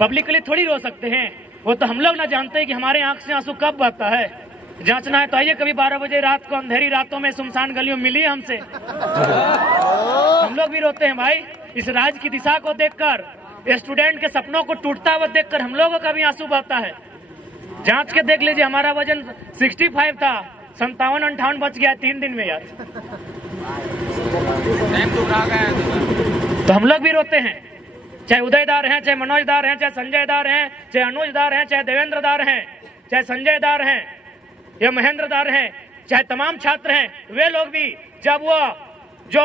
Publicly थोड़ी रो सकते हैं। वो तो हम लोग ना जानते हैं कि हमारे आंख से आंसू कब बहता है। जांचना है तो आइए कभी 12 बजे रात को अंधेरी रातों में सुनसान गलियों मिली हमसे। हम लोग भी रोते हैं भाई, इस राज्य की दिशा को देखकर, स्टूडेंट के सपनों को टूटता हुआ देखकर हम लोगों का भी आंसू बहता है। जांच के देख लीजिए, हमारा वजन 65 था, 57-58 बच गया 3 दिन में यार। तो हम लोग भी रोते हैं, चाहे उदयदार हैं, चाहे मनोजदार हैं, चाहे संजयदार हैं, चाहे अनुजदार हैं, चाहे देवेंद्रदार हैं, चाहे संजयदार हैं या महेंद्रदार हैं, चाहे तमाम छात्र हैं, वे लोग भी जब वो जो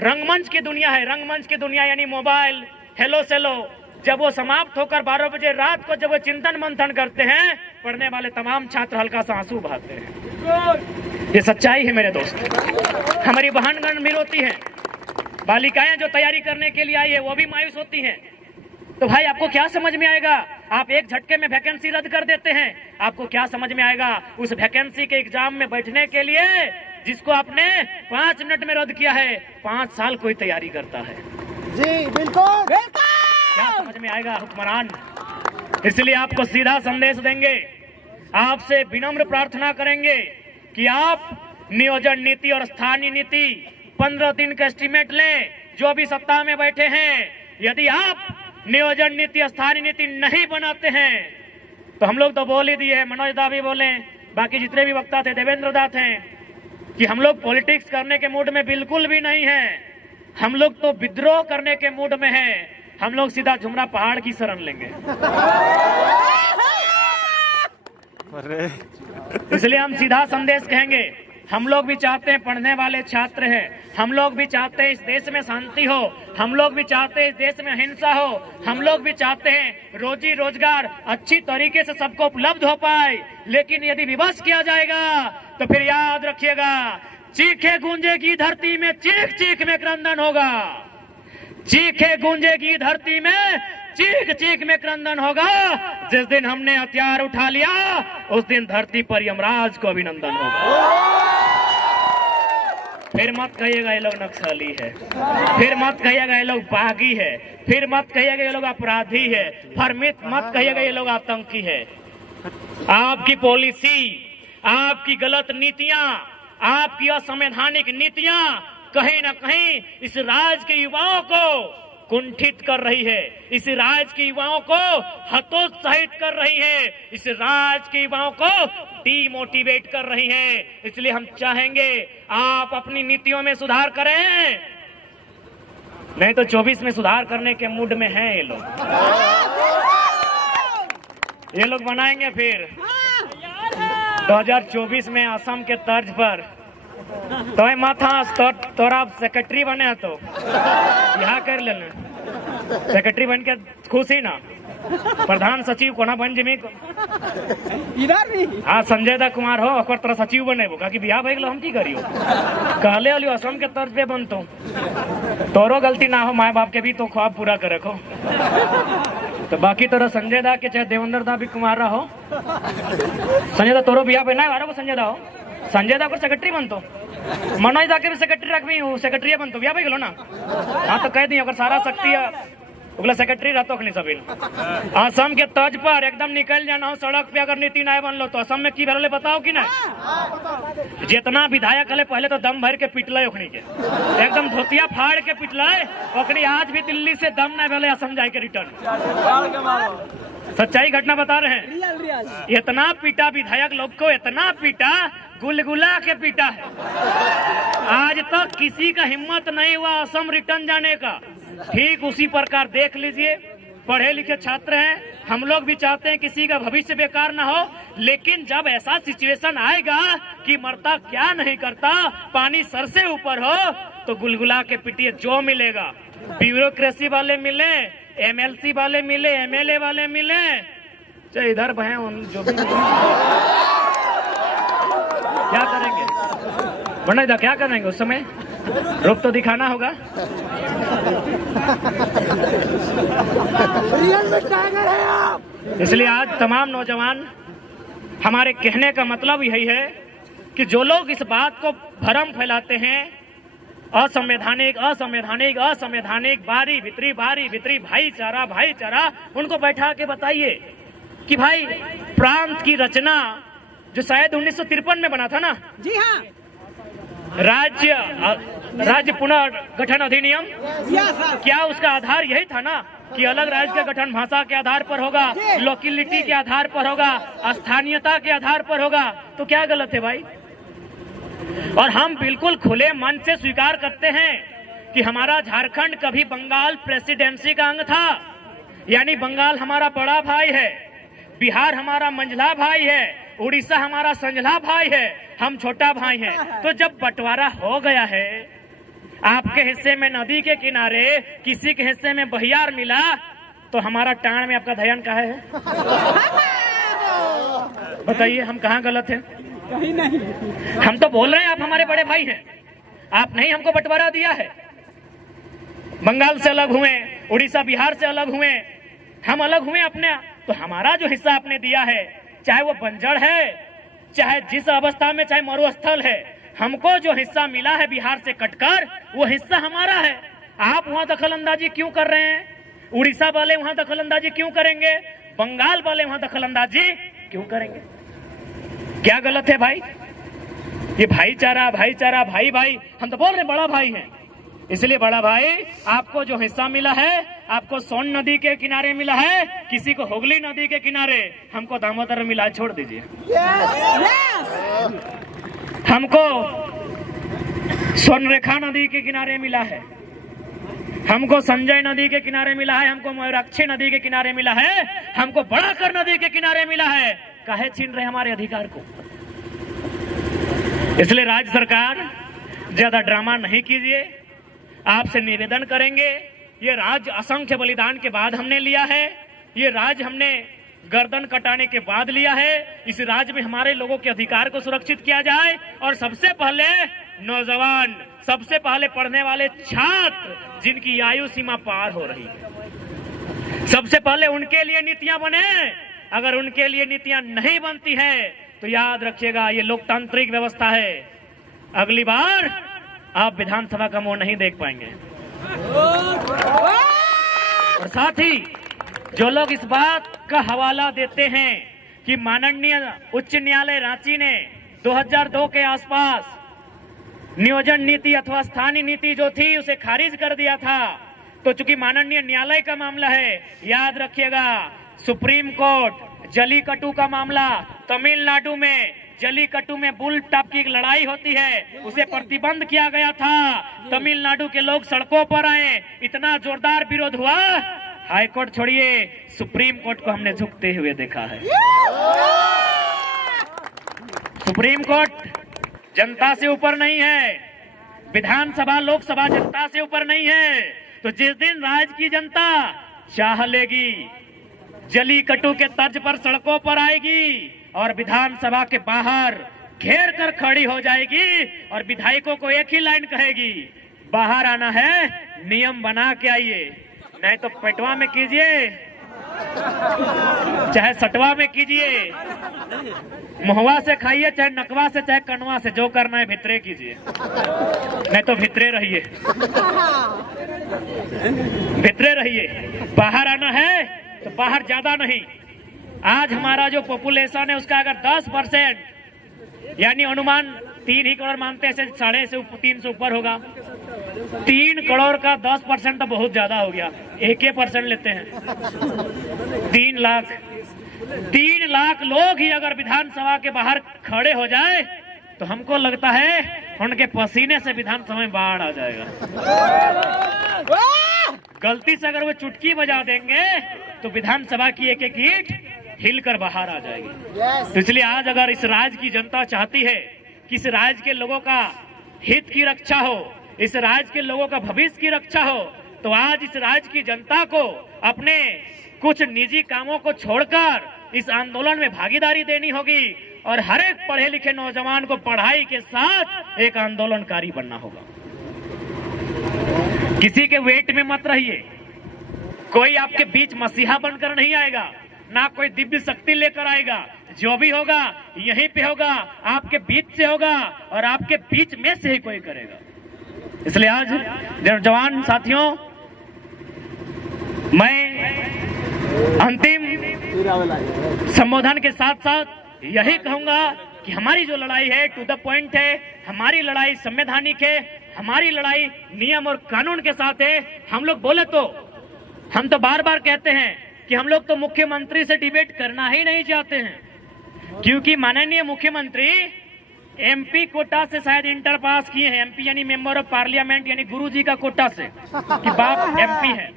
रंगमंच की दुनिया है, रंगमंच की दुनिया यानी मोबाइल, हेलो सेलो, जब वो समाप्त होकर 12 बजे रात को जब वो चिंतन मंथन करते हैं, पढ़ने वाले तमाम छात्र हल्का सा आंसू बहाते हैं। ये सच्चाई है मेरे दोस्त। हमारी बहनगण भी रोती हैं, बालिकाएं जो तैयारी करने के लिए आई है वो भी मायूस होती हैं। तो भाई आपको क्या समझ में आएगा, आप एक झटके में वैकेंसी रद्द कर देते हैं, आपको क्या समझ में आएगा उस वैकेंसी के एग्जाम में बैठने के लिए जिसको आपने 5 मिनट में रद्द किया है, 5 साल कोई तैयारी करता है। जी बिल्कुल, क्या समझ में आएगा हुक्मरान। इसलिए आपको सीधा संदेश देंगे, आपसे विनम्र प्रार्थना करेंगे कि आप नियोजन नीति और स्थानीय नीति 15 दिन का एस्टीमेट लें। जो भी सत्ता में बैठे हैं, यदि आप नियोजन नीति स्थानीय नीति नहीं बनाते हैं तो हम लोग तो बोल ही दिए हैं, मनोज दा भी बोले, बाकी जितने भी वक्ता थे, देवेंद्र दा थे, कि हम लोग पॉलिटिक्स करने के मूड में बिल्कुल भी नहीं है। हम लोग तो विद्रोह करने के मूड में हैं। हम लोग सीधा झुमरा पहाड़ की शरण लेंगे। इसलिए हम सीधा संदेश कहेंगे, हम लोग भी चाहते हैं पढ़ने वाले छात्र हैं, हम लोग भी चाहते हैं इस देश में शांति हो, हम लोग भी चाहते हैं इस देश में अहिंसा हो, हम लोग भी चाहते हैं रोजी रोजगार अच्छी तरीके से सबको उपलब्ध हो पाए। लेकिन यदि विवश किया जाएगा तो फिर याद रखिएगा, चीखे गूंजेगी धरती में, चीख चीख में क्रंदन होगा। चीखे गूंजेगी धरती में, चीख चीख में क्रंदन होगा। जिस दिन हमने हथियार उठा लिया उस दिन धरती पर यमराज को अभिनंदन होगा। फिर मत कहिएगा ये लोग नक्सली है, फिर मत कहिएगा ये लोग बागी है, फिर मत कहिएगा ये लोग अपराधी है, फिर मत कहिएगा ये लोग आतंकी है। आपकी पॉलिसी, आपकी गलत नीतियां, आपकी असंवैधानिक नीतियां कहीं ना कहीं इस राज्य के युवाओं को कुंठित कर रही है, इस राज्य के युवाओं को हतोत्साहित कर रही है, इस राज्य के युवाओं को डीमोटिवेट कर रही है। इसलिए हम चाहेंगे आप अपनी नीतियों में सुधार करें, नहीं तो 24 में सुधार करने के मूड में हैं ये लोग। ये लोग बनाएंगे फिर 2024 में असम के तर्ज पर। तो माथा तोरा सेक्रेटरी बने तो यहाँ कर लेना, सेक्रेटरी बन के खुशी ना, प्रधान सचिव कोना बन जमी इधर भी हाँ संजय दा कुमार हो और तरह सचिव बनेबो कि बिहार भइल हम की करियो, कहले वाली असम के तर्ज पे बनतो। तोरो गलती ना हो, माए बाप के भी तो ख्वाब पूरा करे को। तो बाकी तोरा संजय दा के चाहे देवेंद्र दा भी कुमार रहो, संजय दा तोरो बिहार बना है, संजय दा हो, संजय दा को सेक्रेटरी बनतो, मनोज दा के भी सेक्रेटरी रखबी, सेक्रेटरी बनतो, बिहार भइल ना। हाँ तो कह दी अगर सारा शक्ति ओकला सेक्रेटरी रहतो नहीं सभी। असम के तर्ज पर एकदम निकल जाना हो सड़क पे, अगर नीति नहीं बनलो तो असम में की भरले बताओ कि ना। जितना विधायक हले पहले तो दम भर के पिटले ओखनी के, एकदम धोतिया फाड़ के पिटले ओखनी, आज भी दिल्ली से दम नहीं भले असम जाए के रिटर्न। सच्चाई घटना बता रहे हैं। इतना पीटा विधायक लोग को, इतना पीटा, गुलगुला के पीटा है। आज तक किसी का हिम्मत नहीं हुआ असम रिटर्न जाने का। ठीक उसी प्रकार देख लीजिए, पढ़े लिखे छात्र हैं, हम लोग भी चाहते हैं किसी का भविष्य बेकार ना हो, लेकिन जब ऐसा सिचुएशन आएगा कि मरता क्या नहीं करता, पानी सर से ऊपर हो, तो गुलगुला के पिटिए। जो मिलेगा, ब्यूरोक्रेसी वाले मिले, एमएलसी वाले मिले, एमएलए वाले मिले, चाहे इधर बहे जो भी क्या करेंगे बना, क्या करेंगे उस समय, रूप तो दिखाना होगा। इसलिए आज तमाम नौजवान, हमारे कहने का मतलब यही है कि जो लोग इस बात को भ्रम फैलाते हैं असंवैधानिक असंवैधानिक असंवैधानिक, बारी भीतरी भाईचारा, उनको बैठा के बताइए कि भाई प्रांत की रचना जो शायद 1953 में बना था ना, जी हाँ, राज्य पुनर्गठन अधिनियम, सर। क्या उसका आधार यही था ना कि अलग राज्य का गठन भाषा के आधार पर होगा, लोकेलिटी के आधार पर होगा, स्थानीयता के आधार पर होगा? तो क्या गलत है भाई? और हम बिल्कुल खुले मन से स्वीकार करते हैं कि हमारा झारखंड कभी बंगाल प्रेसिडेंसी का अंग था, यानी बंगाल हमारा बड़ा भाई है, बिहार हमारा मंझला भाई है, उड़ीसा हमारा संझला भाई है, हम छोटा भाई हैं। तो जब बंटवारा हो गया है, आपके हिस्से में नदी के किनारे, किसी के हिस्से में बहियार मिला, तो हमारा टाण में आपका ध्यान कहाँ है? बताइए, हम कहाँ गलत हैं? कहीं नहीं। हम तो बोल रहे हैं आप हमारे बड़े भाई हैं, आप नहीं हमको बंटवारा दिया है। बंगाल से अलग हुए, उड़ीसा बिहार से अलग हुए, हम अलग हुए अपने, तो हमारा जो हिस्सा आपने दिया है, चाहे वो बंजर है, चाहे जिस अवस्था में, चाहे मरुस्थल है, हमको जो हिस्सा मिला है बिहार से कटकर, वो हिस्सा हमारा है। आप वहां दखल अंदाजी क्यों कर रहे हैं? उड़ीसा वाले वहां दखल अंदाजी क्यों करेंगे? बंगाल वाले वहां दखल अंदाजी क्यों करेंगे? क्या गलत है भाई? ये भाईचारा भाई, हम तो बोल रहे बड़ा भाई हैं। इसलिए बड़ा भाई, आपको जो हिस्सा मिला है, आपको सोन नदी के किनारे मिला है, किसी को हुगली नदी के किनारे, हमको दामोदर मिला, छोड़ दीजिए। हमको स्वर्णरेखा नदी के किनारे मिला है, हमको संजय नदी के किनारे मिला है, हमको मयूराक्षी नदी के किनारे मिला है, हमको बड़ाकर नदी के किनारे मिला है। काहे छीन रहे हमारे अधिकार को? इसलिए राज्य सरकार, ज्यादा ड्रामा नहीं कीजिए, आपसे निवेदन करेंगे। ये राज्य असंख्य बलिदान के बाद हमने लिया है, ये राज्य हमने गर्दन कटाने के बाद लिया है। इस राज्य में हमारे लोगों के अधिकार को सुरक्षित किया जाए, और सबसे पहले नौजवान, सबसे पहले पढ़ने वाले छात्र जिनकी आयु सीमा पार हो रही है, सबसे पहले उनके लिए नीतियां बने। अगर उनके लिए नीतियां नहीं बनती है तो याद रखिएगा, ये लोकतांत्रिक व्यवस्था है, अगली बार आप विधानसभा का मुंह नहीं देख पाएंगे। और साथ ही जो लोग इस बात का हवाला देते हैं कि माननीय उच्च न्यायालय रांची ने 2002 के आसपास नियोजन नीति अथवा स्थानीय नीति जो थी उसे खारिज कर दिया था, तो चूंकि माननीय न्यायालय का मामला है, याद रखिएगा, सुप्रीम कोर्ट जलीकट्टू का मामला, तमिलनाडु में जलीकट्टू में बुल टॉप की एक लड़ाई होती है, उसे प्रतिबंध किया गया था। तमिलनाडु के लोग सड़कों पर आए, इतना जोरदार विरोध हुआ, हाईकोर्ट छोड़िए, सुप्रीम कोर्ट को हमने झुकते हुए देखा है। सुप्रीम कोर्ट जनता से ऊपर नहीं है, विधानसभा लोकसभा जनता से ऊपर नहीं है। तो जिस दिन राज्य की जनता चाह लेगी, जलीकट्टू के तर्ज पर सड़कों पर आएगी और विधानसभा के बाहर घेर कर खड़ी हो जाएगी और विधायकों को एक ही लाइन कहेगी, बाहर आना है, नियम बना के आइए, नहीं तो पेटवा में कीजिए, चाहे सटवा में कीजिए, मुहवा से खाइए, चाहे नकवा से, चाहे कनवा से, जो करना है भितरे कीजिए, नहीं तो भितरे रहिए, भितरे रहिए। बाहर आना है तो बाहर ज्यादा नहीं। आज हमारा जो पॉपुलेशन है उसका अगर 10% यानी अनुमान 3 ही करोड़ मानते हैं, 3.5 से ऊपर होगा। 3 करोड़ का 10% तो बहुत ज्यादा हो गया, 1% लेते हैं, 3 लाख लोग ही अगर विधानसभा के बाहर खड़े हो जाए तो हमको लगता है उनके पसीने से विधानसभा में बाढ़ आ जाएगा। गलती से अगर वो चुटकी बजा देंगे तो विधानसभा की एक एक ईंट हिलकर बाहर आ जाएगी। तो इसलिए आज अगर इस राज्य की जनता चाहती है कि इस राज्य के लोगों का हित की रक्षा हो, इस राज्य के लोगों का भविष्य की रक्षा हो, तो आज इस राज्य की जनता को अपने कुछ निजी कामों को छोड़कर इस आंदोलन में भागीदारी देनी होगी और हर एक पढ़े लिखे नौजवान को पढ़ाई के साथ एक आंदोलनकारी बनना होगा। किसी के वेट में मत रहिए, कोई आपके बीच मसीहा बनकर नहीं आएगा, ना कोई दिव्य शक्ति लेकर आएगा। जो भी होगा यहीं पे होगा, आपके बीच से होगा और आपके बीच में से ही कोई करेगा। इसलिए आज जवान साथियों, मैं अंतिम संबोधन के साथ साथ यही कहूंगा कि हमारी जो लड़ाई है टू द पॉइंट है, हमारी लड़ाई संवैधानिक है, हमारी लड़ाई नियम और कानून के साथ है। हम लोग बोले तो, हम तो बार बार कहते हैं कि हम लोग तो मुख्यमंत्री से डिबेट करना ही नहीं चाहते हैं, क्योंकि माननीय मुख्यमंत्री एमपी कोटा से शायद इंटर पास किए हैं। एमपी यानी मेंबर ऑफ पार्लियामेंट, यानी गुरुजी का कोटा से कि बाप एमपी है।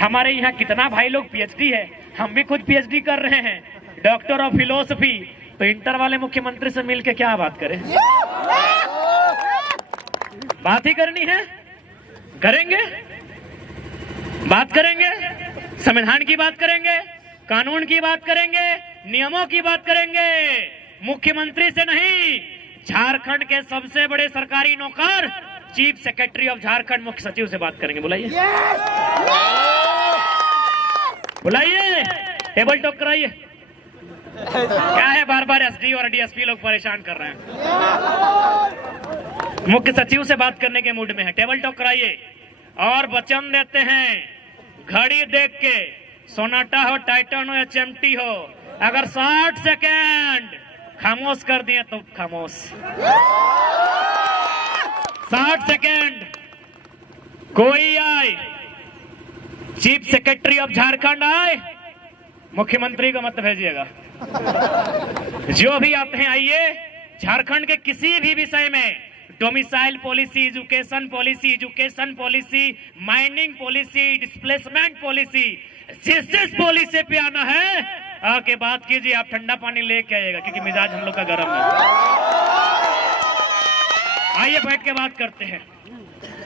हमारे यहाँ कितना भाई लोग पीएचडी है, हम भी खुद पीएचडी कर रहे हैं, डॉक्टर ऑफ फिलोसफी। तो इंटर वाले मुख्यमंत्री से मिलके क्या बात करें? बात ही करनी है, करेंगे, बात करेंगे, संविधान की बात करेंगे, कानून की बात करेंगे, नियमों की बात करेंगे। मुख्यमंत्री से नहीं, झारखंड के सबसे बड़े सरकारी नौकर चीफ सेक्रेटरी ऑफ झारखंड मुख्य सचिव से बात करेंगे। बुलाइए, बुलाइए, टेबल टॉक कराइए। क्या है बार बार एसडी और डीएसपी लोग परेशान कर रहे हैं? मुख्य सचिव से बात करने के मूड में है, टेबल टॉक कराइए। और वचन देते हैं, घड़ी देख के, सोनाटा हो, टाइटन हो या चिमटी हो, अगर 60 सेकेंड खामोश कर दिए तो खामोश। 60 सेकेंड कोई आए, चीफ सेक्रेटरी ऑफ झारखंड आए, मुख्यमंत्री को मत भेजिएगा। जो भी आते हैं आइए, झारखंड के किसी भी विषय में, domicile policy, education policy, mining policy, displacement policy, जिस पॉलिसी पे आना है आके बात कीजिए। आप ठंडा पानी लेके आइएगा, क्योंकि मिजाज हम लोग का गर्म है। आइए बैठ के बात करते हैं।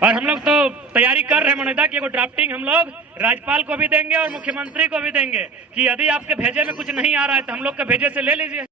और हम लोग तो तैयारी कर रहे हैं मनोदा की, ड्राफ्टिंग हम लोग राज्यपाल को भी देंगे और मुख्यमंत्री को भी देंगे कि यदि आपके भेजे में कुछ नहीं आ रहा है तो हम लोग के भेजे से ले लीजिए।